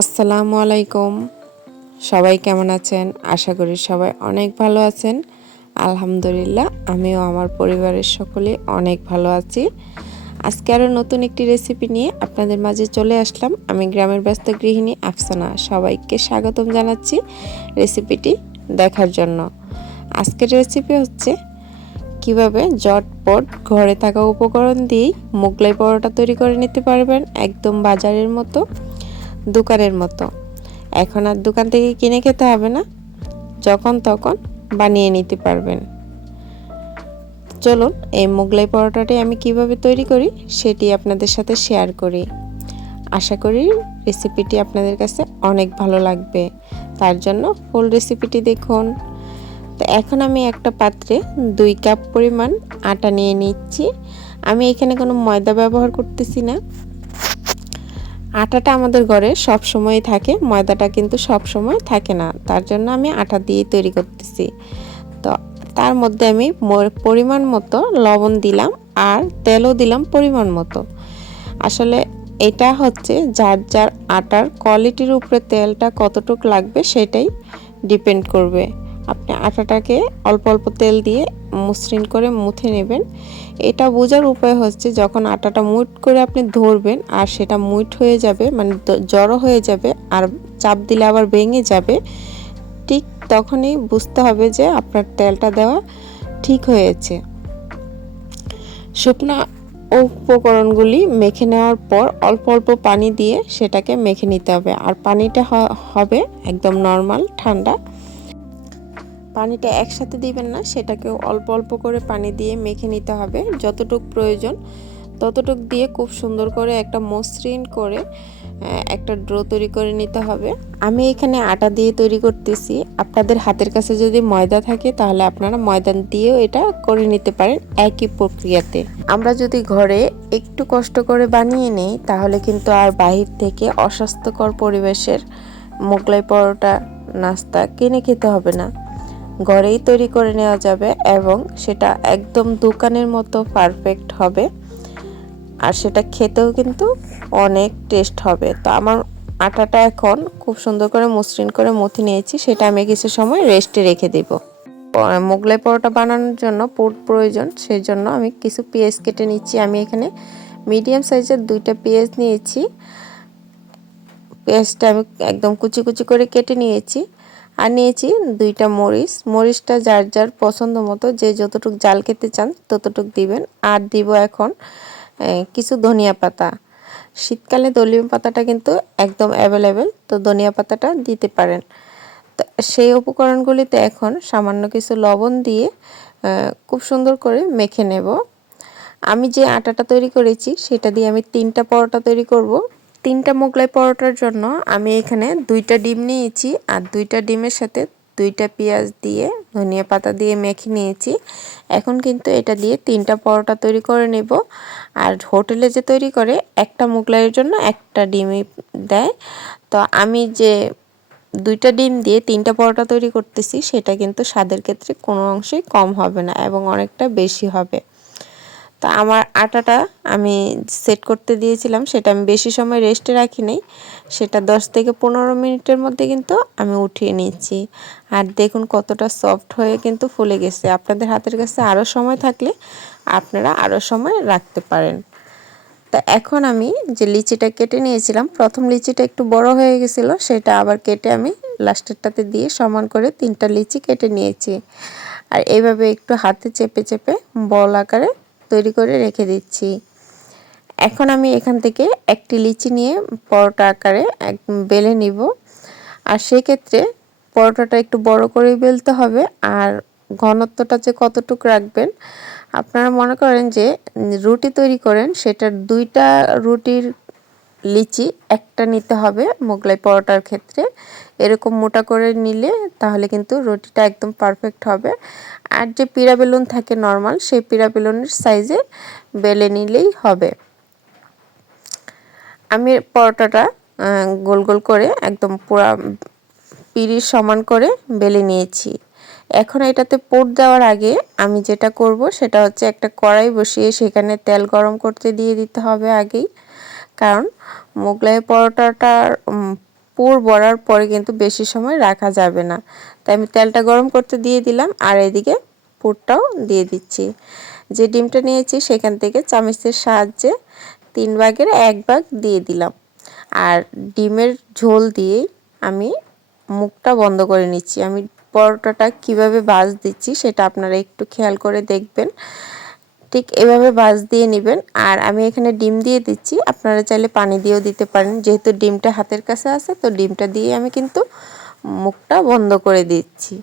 আসসালামু আলাইকুম। সবাই কেমন আছেন? আশা করি সবাই অনেক ভালো আছেন। আলহামদুলিল্লাহ, আমিও আমার পরিবারের সকলে অনেক ভালো আছি। আজকে আরও নতুন একটি রেসিপি নিয়ে আপনাদের মাঝে চলে আসলাম। আমি গ্রামের ব্যস্ত গৃহিণী আফসানা। সবাইকে স্বাগতম জানাচ্ছি রেসিপিটি দেখার জন্য। আজকের রেসিপি হচ্ছে কীভাবে জটপট ঘরে থাকা উপকরণ দিয়েই মোগলাই পরোটা তৈরি করে নিতে পারবেন একদম বাজারের মতো। দোকানের মতো। এখন আর দোকান থেকে কিনে খেতে হবে না। যখন তখন বানিয়ে নিতে পারবেন। চলুন, এই মোগলাই পরোটাটি আমি কীভাবে তৈরি করি সেটি আপনাদের সাথে শেয়ার করি। আশা করি রেসিপিটি আপনাদের কাছে অনেক ভালো লাগবে। তার জন্য ফুল রেসিপিটি দেখুন। তো এখন আমি একটা পাত্রে দুই কাপ পরিমাণ আটা নিয়ে নিচ্ছি। আমি এখানে কোনো ময়দা ব্যবহার করতেছি না। আটাটা আমাদের ঘরে সব সময় থাকে, ময়দাটা কিন্তু সব সময় থাকে না। তার জন্য আমি আটা দিয়ে তৈরি করতেছি। তো তার মধ্যে আমি পরিমাণ মতো লবণ দিলাম আর তেলও দিলাম পরিমাণ মতো। আসলে এটা হচ্ছে যার যার আটার কোয়ালিটির উপরে তেলটা কতটুক লাগবে সেটাই ডিপেন্ড করবে। আপনি আটাটাকে অল্প অল্প তেল দিয়ে মসৃণ করে মুথে নেবেন। এটা বোঝার উপায় হচ্ছে যখন আটাটা মুট করে আপনি ধরবেন আর সেটা মুট হয়ে যাবে মানে জড়ো হয়ে যাবে আর চাপ দিলে আবার ভেঙে যাবে, ঠিক তখনই বুঝতে হবে যে আপনার তেলটা দেওয়া ঠিক হয়েছে। শুকনা উপকরণগুলি মেখে নেওয়ার পর অল্প অল্প পানি দিয়ে সেটাকে মেখে নিতে হবে। আর পানিটা হবে একদম নর্মাল, ঠান্ডা। পানিটা একসাথে দিবেন না, সেটাকেও অল্প অল্প করে পানি দিয়ে মেখে নিতে হবে, যতটুক প্রয়োজন। ততটুক দিয়ে খুব সুন্দর করে একটা মসৃণ করে একটা ড্রো তৈরি করে নিতে হবে। আমি এখানে আটা দিয়ে তৈরি করতেছি। আপনাদের হাতের কাছে যদি ময়দা থাকে, তাহলে আপনারা ময়দা দিয়েও এটা করে নিতে পারেন একই প্রক্রিয়াতে। আমরা যদি ঘরে একটু কষ্ট করে বানিয়ে নেই, তাহলে কিন্তু আর বাহির থেকে অস্বাস্থ্যকর পরিবেশের মোগলাই পরোটা, নাস্তা কিনে খেতে হবে না। ঘরেই তৈরি করে নেওয়া যাবে এবং সেটা একদম দোকানের মতো পারফেক্ট হবে। আর সেটা খেতেও কিন্তু অনেক টেস্ট হবে। তো আমার আটাটা এখন খুব সুন্দর করে মসৃণ করে মথি নিয়েছি, সেটা আমি কিছু সময় রেস্টে রেখে দেব। মোগলাই পরোটা বানানোর জন্য পুর প্রয়োজন সেই জন্য আমি কিছু পেঁয়াজ কেটে নিচ্ছি। আমি এখানে মিডিয়াম সাইজের দুইটা পেঁয়াজ নিয়েছি। পেঁয়াজটা আমি একদম কুচি কুচি করে কেটে নিয়েছি। আর নিয়েছি দুইটা মরিচ। মরিচটা যার যার পছন্দ মতো, যে যতটুক জাল খেতে চান ততটুক দিবেন। আর দিব এখন কিছু ধনিয়া পাতা। শীতকালে দলীয় পাতাটা কিন্তু একদম অ্যাভেলেবেল তো ধনিয়া পাতাটা দিতে পারেন। তো সেই উপকরণগুলিতে এখন সামান্য কিছু লবণ দিয়ে খুব সুন্দর করে মেখে নেব। আমি যে আটাটা তৈরি করেছি, সেটা দিয়ে আমি তিনটা পরোটা তৈরি করব। তিনটা মোগলাই পরোটার জন্য আমি এখানে দুইটা ডিম নিয়েছি আর দুইটা ডিমের সাথে দুইটা পেঁয়াজ দিয়ে, ধনিয়া পাতা দিয়ে মেখে নিয়েছি। এখন কিন্তু এটা দিয়ে তিনটা পরোটা তৈরি করে নেব। আর হোটেলে যে তৈরি করে, একটা মোগলাইয়ের জন্য একটা ডিমই দেয়। তো আমি যে দুইটা ডিম দিয়ে তিনটা পরোটা তৈরি করতেছি, সেটা কিন্তু স্বাদের ক্ষেত্রে কোনো অংশেই কম হবে না এবং অনেকটা বেশি হবে। তা আমার আটাটা আমি সেট করতে দিয়েছিলাম, সেটা আমি বেশি সময় রেস্টে রাখি নাই সেটা দশ থেকে পনেরো মিনিটের মধ্যে কিন্তু আমি উঠিয়ে নিচ্ছি আর দেখুন কতটা সফট হয়ে কিন্তু ফুলে গেছে। আপনাদের হাতের কাছে আরও সময় থাকলে আপনারা আরও সময় রাখতে পারেন। তা এখন আমি যে লিচিটা কেটে নিয়েছিলাম, প্রথম লিচিটা একটু বড় হয়ে গেছিল, সেটা আবার কেটে আমি লাস্টেরটাতে দিয়ে সমান করে তিনটা লিচি কেটে নিয়েছি। আর এইভাবে একটু হাতে চেপে চেপে বল আকারে তৈরি করে রেখে দিচ্ছি। এখন আমি এখান থেকে একটি লিচি নিয়ে পরোটা আকারে এক বেলে নিব। আর সেক্ষেত্রে পরোটাটা একটু বড় করে বেলতে হবে। আর ঘনত্বটা যে কতটুকু রাখবেন, আপনারা মনে করেন যে রুটি তৈরি করেন, সেটার দুইটা রুটির লিচি একটা নিতে হবে মোগলাই পরোটার ক্ষেত্রে। এরকম মোটা করে নিলে তাহলে কিন্তু রুটিটা একদম পারফেক্ট হবে। আর যে পিড়া বেলুন থাকে নর্মাল সেই পিড়া বেলুনের সাইজে বেলে নিলেই হবে। আমি পরোটাটা গোল গোল করে একদম পুরা পিড়ির সমান করে বেলে নিয়েছি। এখন এটাতে পোট দেওয়ার আগে আমি যেটা করব সেটা হচ্ছে একটা কড়াই বসিয়ে সেখানে তেল গরম করতে দিয়ে দিতে হবে আগেই। কারণ মোগলাই পরোটাটার পুর বড়ার পরে কিন্তু বেশি সময় রাখা যাবে না। তাই আমি তেলটা গরম করতে দিয়ে দিলাম, আর এদিকে পুরটাও দিয়ে দিচ্ছি। যে ডিমটা নিয়েছি সেখান থেকে চামচের সাহায্যে তিন ভাগের এক ভাগ দিয়ে দিলাম। আর ডিমের ঝোল দিয়েই আমি মুখটা বন্ধ করে নিচ্ছি। আমি পরোটাটা কীভাবে বাজ দিচ্ছি সেটা আপনারা একটু খেয়াল করে দেখবেন। ঠিক এভাবে বাজ দিয়ে নেবেন। আর আমি এখানে ডিম দিয়ে দিচ্ছি। আপনারা চাইলে পানি দিয়েও দিতে পারেন। যেহেতু ডিমটা হাতের কাছে আছে, তো ডিমটা দিয়ে আমি কিন্তু মুখটা বন্ধ করে দিচ্ছি।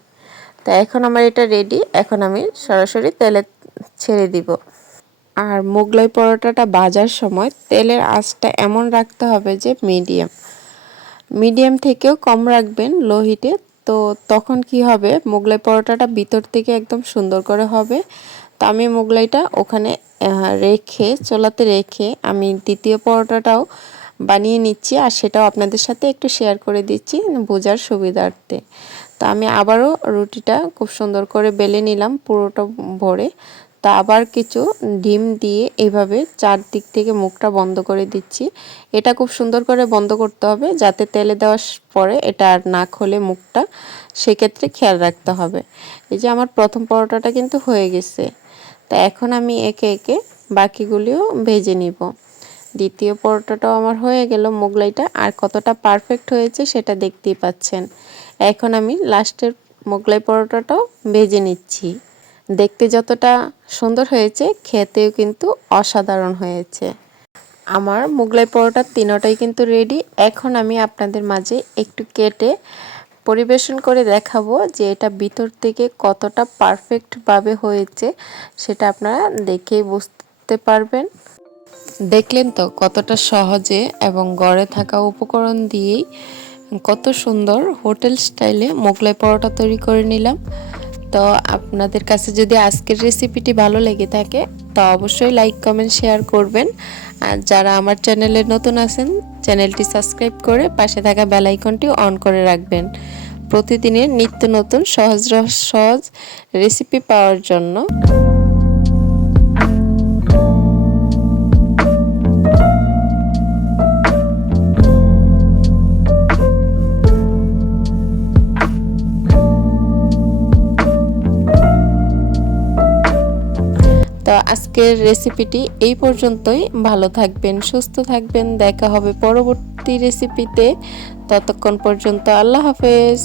তা এখন আমার এটা রেডি এখন আমি সরাসরি তেলে ছেড়ে দিব। আর মোগলাই পরোটাটা ভাজার সময় তেলের আঁচটা এমন রাখতে হবে যে মিডিয়াম মিডিয়াম থেকেও কম রাখবেন লো হিটে তো তখন কি হবে? মোগলাই পরোটাটা ভিতর থেকে একদম সুন্দর করে হবে। তো আমি মোগলাইটা ওখানে রেখে, চোলাতে রেখে আমি দ্বিতীয় পরোটাটাও বানিয়ে নিচ্ছি আর সেটাও আপনাদের সাথে একটু শেয়ার করে দিচ্ছি বোঝার সুবিধার্থে। তো আমি আবারও রুটিটা খুব সুন্দর করে বেলে নিলাম পুরোটা ভরে। তা আবার কিছু ডিম দিয়ে এইভাবে চারদিক থেকে মুখটা বন্ধ করে দিচ্ছি। এটা খুব সুন্দর করে বন্ধ করতে হবে যাতে তেলে দেওয়ার পরে এটা আর না খোলে মুখটা। সেক্ষেত্রে খেয়াল রাখতে হবে। এই যে আমার প্রথম পরোটাটা কিন্তু হয়ে গেছে। তা এখন আমি একে একে বাকিগুলিও ভেজে নিব। দ্বিতীয় পরোটাটাও আমার হয়ে গেল মোগলাইটা, আর কতটা পারফেক্ট হয়েছে সেটা দেখতেই পাচ্ছেন। এখন আমি লাস্টের মোগলাই পরোটাটাও ভেজে নিচ্ছি। দেখতে যতটা সুন্দর হয়েছে, খেতেও কিন্তু অসাধারণ হয়েছে। আমার মোগলাই পরোটার তিনোটাই কিন্তু রেডি এখন আমি আপনাদের মাঝে একটু কেটে পরিবেশন করে দেখাবো যে এটা ভিতর থেকে কতটা পারফেক্টভাবে হয়েছে, সেটা আপনারা দেখেই বুঝতে পারবেন। দেখলেন তো কতটা সহজে এবং গড়ে থাকা উপকরণ দিয়েই কত সুন্দর হোটেল স্টাইলে মোগলাই পরোটা তৈরি করে নিলাম। তো আপনাদের কাছে যদি আজকের রেসিপিটি ভালো লেগে থাকে, তো অবশ্যই লাইক কমেন্ট শেয়ার করবেন। আর যারা আমার চ্যানেলে নতুন আছেন চ্যানেলটি সাবস্ক্রাইব করে পাশে থাকা বেল আইকনটি অন করে রাখবেন। প্রতিদিনের নিত্য নতুন সহজ সহজ রেসিপি পাওয়ার জন্য। তো আজকের রেসিপিটি এই পর্যন্তই। ভালো থাকবেন, সুস্থ থাকবেন। দেখা হবে পরবর্তী রেসিপিতে ততক্ষণ পর্যন্ত আল্লাহ হাফেজ।